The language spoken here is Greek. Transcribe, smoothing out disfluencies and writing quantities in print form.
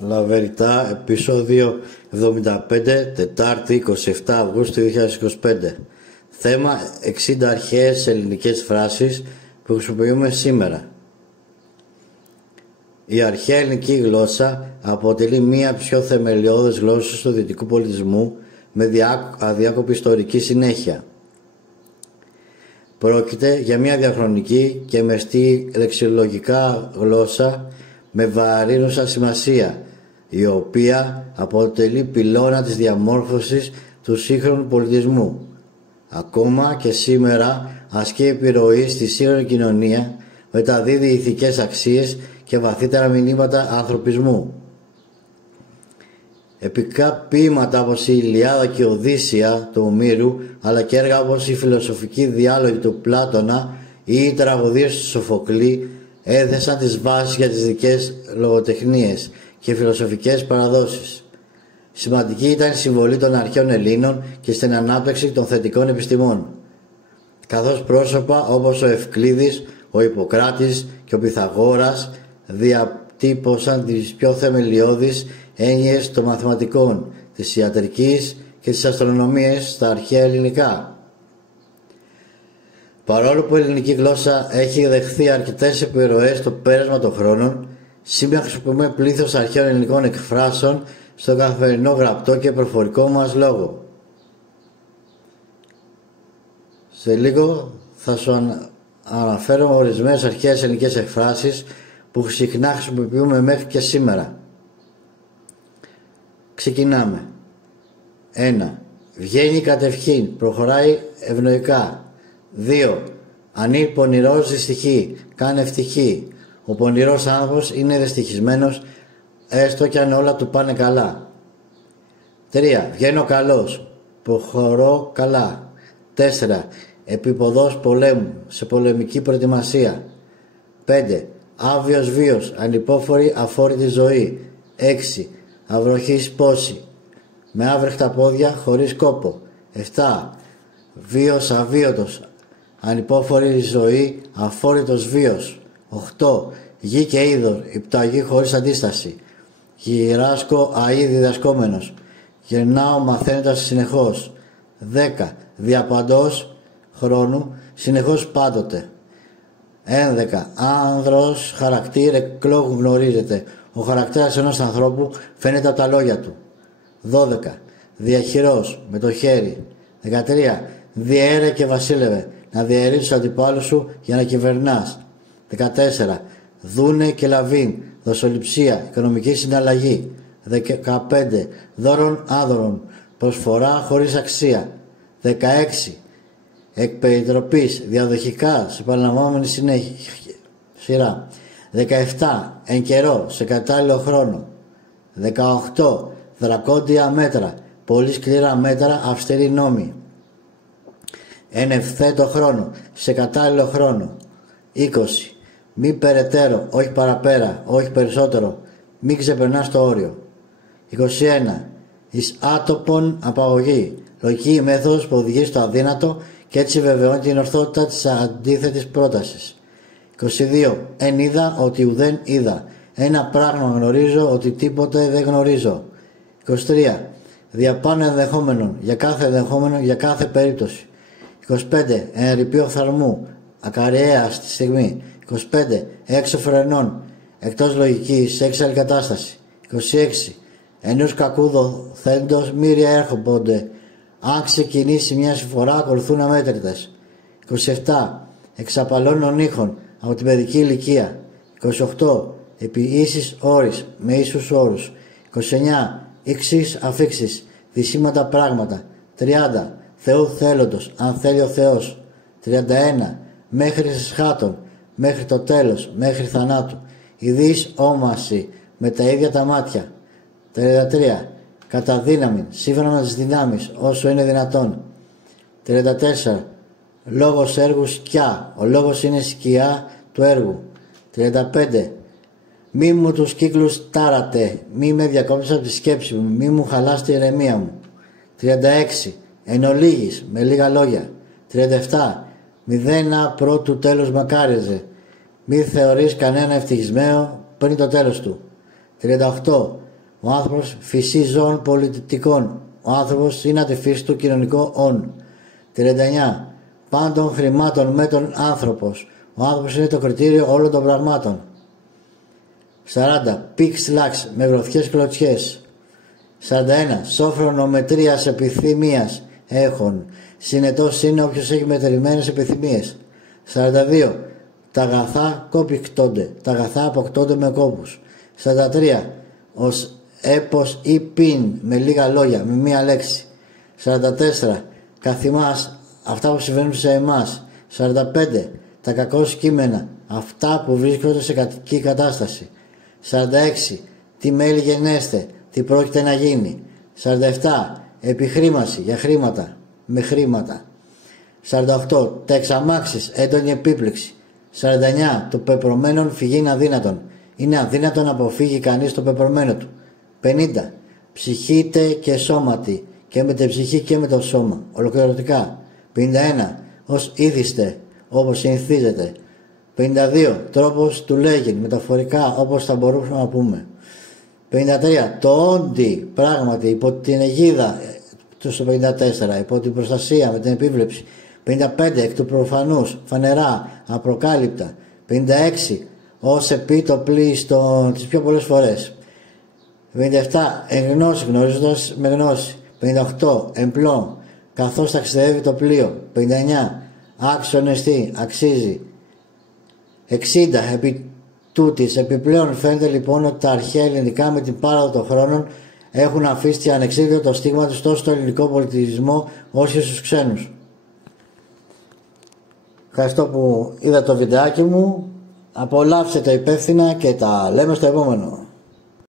Λαβεριτά, επεισόδιο 75, Τετάρτη 27 Αυγούστου 2025. Θέμα 60 αρχαίες ελληνικές φράσεις που χρησιμοποιούμε σήμερα. Η αρχαία ελληνική γλώσσα αποτελεί μία από τις πιο θεμελιώδες γλώσσες του δυτικού πολιτισμού με αδιάκοπη ιστορική συνέχεια. Πρόκειται για μία διαχρονική και μεστή λεξιλογικά γλώσσα με βαρύνουσα σημασία, η οποία αποτελεί πυλώνα της διαμόρφωσης του σύγχρονου πολιτισμού. Ακόμα και σήμερα ασκεί επιρροή στη σύγχρονη κοινωνία, μεταδίδει ηθικές αξίες και βαθύτερα μηνύματα ανθρωπισμού. Επικά ποίηματα όπως η Ιλιάδα και η Οδύσσεια του Ομήρου, αλλά και έργα όπως οι φιλοσοφικοί διάλογοι του Πλάτωνα ή οι τραγωδίες του Σοφοκλή έθεσαν τις βάσεις για τις δικές λογοτεχνίες και φιλοσοφικές παραδόσεις. Σημαντική ήταν η συμβολή των αρχαίων Ελλήνων και στην ανάπτυξη των θετικών επιστημών, καθώς πρόσωπα όπως ο Ευκλήδης, ο Ιπποκράτης και ο Πυθαγόρας διατύπωσαν τις πιο θεμελιώδεις έννοιες των μαθηματικών, της ιατρικής και της αστρονομίας στα αρχαία ελληνικά. Παρόλο που η ελληνική γλώσσα έχει δεχθεί αρκετές επιρροές στο πέρασμα των χρόνων, σήμερα χρησιμοποιούμε πλήθος αρχαίων ελληνικών εκφράσεων στο καθημερινό γραπτό και προφορικό μας λόγο. Σε λίγο θα σου αναφέρω ορισμένες αρχαίες ελληνικές εκφράσεις που συχνά χρησιμοποιούμε μέχρι και σήμερα. Ξεκινάμε. 1. Βγαίνει κατευχήν, προχωράει ευνοϊκά. 2. Ανή πονηρός δυστυχή, κάνε ευτυχή. Ο πονηρός άνθρωπος είναι δυστυχισμένος, έστω κι αν όλα του πάνε καλά. 3. Βγαίνω καλός, προχωρώ καλά. 4. Επίποδος πολέμου, σε πολεμική προετοιμασία. 5. Άβιος βίος, ανυπόφορη αφόρητη ζωή. 6. Αυροχής πόση, με άβρεχτα πόδια χωρίς κόπο. 7. Βίος αβίωτος, ανυπόφορη ζωή, αφόρητος βίος. 8. Γη και είδωρ, υπταγή χωρίς αντίσταση. Γυράσκω αή διδασκόμενος, γερνάω μαθαίνοντας συνεχώς. 10. Διαπαντός χρόνου, συνεχώς πάντοτε. 11. Άνδρος χαρακτήρ εκλόγου γνωρίζεται. Ο χαρακτήρας ενός ανθρώπου φαίνεται από τα λόγια του. 12. Διαχειρός, με το χέρι. 13. Διέρε και βασίλευε, να διαιρείς τους αντιπάλους σου για να κυβερνάς. 14. Δούνε και λαβήν, δοσοληψία, οικονομική συναλλαγή. 15. Δώρον άδωρον, προσφορά χωρίς αξία. 16. Εκ περιτροπής, διαδοχικά, σε επαναλαμβανόμενη σειρά. 17. Εν καιρό, σε κατάλληλο χρόνο. 18. Δρακόντια μέτρα, πολύ σκληρά μέτρα, αυστηροί νόμοι. Εν ευθέτω χρόνο, σε κατάλληλο χρόνο. 20. Μη περαιτέρω, όχι παραπέρα, όχι περισσότερο, μη ξεπερνάς το όριο. 21. Εις άτοπον απαγωγή, λογική μέθοδος που οδηγεί στο αδύνατο και έτσι βεβαιώνει την ορθότητα της αντίθετης πρότασης. 22. Εν είδα ότι ουδέν είδα, ένα πράγμα γνωρίζω ότι τίποτε δεν γνωρίζω. 23. Διαπάνω ενδεχόμενον, για κάθε ενδεχόμενο, για κάθε περίπτωση. 25. Εν ρηπείο οφθαλμού, ακαριέα στη στιγμή. 25. Έξω φρενών, εκτός λογικής, έξαλλη κατάσταση. 26. Ενός κακού δοθέντος μύρια έρχονται, αν ξεκινήσει μια συμφορά ακολουθούν αμέτρητες. 27. Εξαπαλώνων ήχων από την παιδική ηλικία. 28. Επί ίσης όρης, με ίσους όρους. 29. Ήξεις αφήξεις, δυσίματα πράγματα. 30. Θεού θέλοντος, αν θέλει ο Θεός. 31. Μέχρι εσχάτων, μέχρι το τέλος, μέχρι θανάτου. Ιδίης όμαση, με τα ίδια τα μάτια. 33. Κατά δύναμη, σύμφωνα με τις δυνάμεις, όσο είναι δυνατόν. 34. Λόγος έργου σκιά, ο λόγος είναι σκιά του έργου. 35. Μη μου τους κύκλους τάρατε, μη με διακόψεις από τη σκέψη μου, μη μου χαλάς τη ηρεμία μου. 36. Εν ολίγης, με λίγα λόγια. 37. Μηδένα πρώτου τέλους μακάριζε, μη θεωρείς κανένα ευτυχισμένο πριν το τέλος του. 38. Ο άνθρωπος φυσή ζώων πολιτικών. Ο άνθρωπος είναι τη φύση του κοινωνικό όν. 39. Πάντων χρημάτων με τον άνθρωπος. Ο άνθρωπος είναι το κριτήριο όλων των πραγμάτων. 40. Πίξ λάξ με γροθιές κλωτσιές. 41. Σόφρονομετρίας επιθυμίας έχουν. Συνετός είναι όποιος έχει μετρημένες επιθυμίες. 42. Τα αγαθά κόπικτονται. Τα αγαθά αποκτώνται με κόπους. 43. Ως έπος ή πιν με λίγα λόγια, με μία λέξη. 44. Καθημάς αυτά που συμβαίνουν σε εμάς. 45. Τα κακώς κείμενα, αυτά που βρίσκονται σε κατοική κατάσταση. 46. Τι μέλη γενέστε, τι πρόκειται να γίνει. 47. Επιχρήμαση για χρήματα, με χρήματα. 48. Τα εξαμάξεις, έντονη επίπληξη. 49. Το πεπρωμένον φυγήν αδύνατον. Είναι αδύνατο να αποφύγει κανείς το πεπρωμένο του. 50. Ψυχήτε και σώματι, και με την ψυχή και με το σώμα, ολοκληρωτικά. 51. Ως ήθιστε, όπως συνηθίζεται. 52. Τρόπος του λέγειν, μεταφορικά, όπως θα μπορούσαμε να πούμε. 53. Το όντι, πράγματι, υπό την αιγίδα, στο 54, υπό την προστασία, με την επίβλεψη. 55. Εκ του προφανούς, φανερά, απροκάλυπτα. 56. Ως επίτοπλοι τις πιο πολλές φορές. 57. Εν γνώση, γνωρίζοντας με γνώση. 58. Εμπλό, καθώς ταξιδεύει το πλοίο. 59. Άξιον εστί, αξίζει. 60. Επί τούτης, επιπλέον φαίνεται λοιπόν ότι τα αρχαία ελληνικά με την πάροδο των χρόνων έχουν αφήσει ανεξήγητο το στίγμα τους τόσο στο ελληνικό πολιτισμό όσο και στους ξένους. Ευχαριστώ που είδα το βιντεάκι μου. Απολαύστε το υπεύθυνα και τα λέμε στο επόμενο.